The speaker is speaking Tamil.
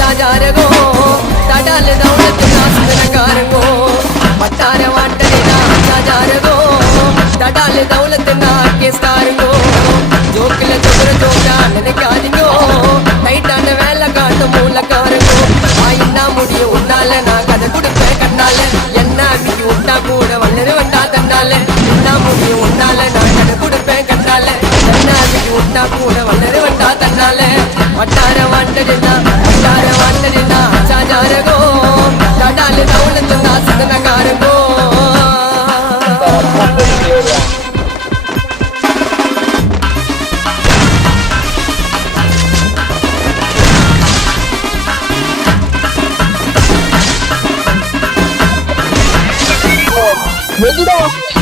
चाजारगो तडाल दौलत नासनगारगो पट्टार वाटना चाजारगो तडाल दौलत ना केस्तारगो जोकल जोकर जोका ननकादिगो டைட்டான வேலை காட்டு மூலக்காரங்கோ ஆயின்னா முடிய உன்னால நான் கதை கொடுப்பேன் கண்ணால என்ன அன்னைக்கு உண்டா கூட வளரு வந்தா தன்னால என்ன முடிய உன்னால நான் கதை கொடுப்பேன் கண்ணால என்ன அன்னைக்கு உண்டா கூட வளரு வந்தா தன்னால வட்டார வாண்டதுனா சாஜாரகோ தடால தௌலத்து நாசனகாரகோ Ready now?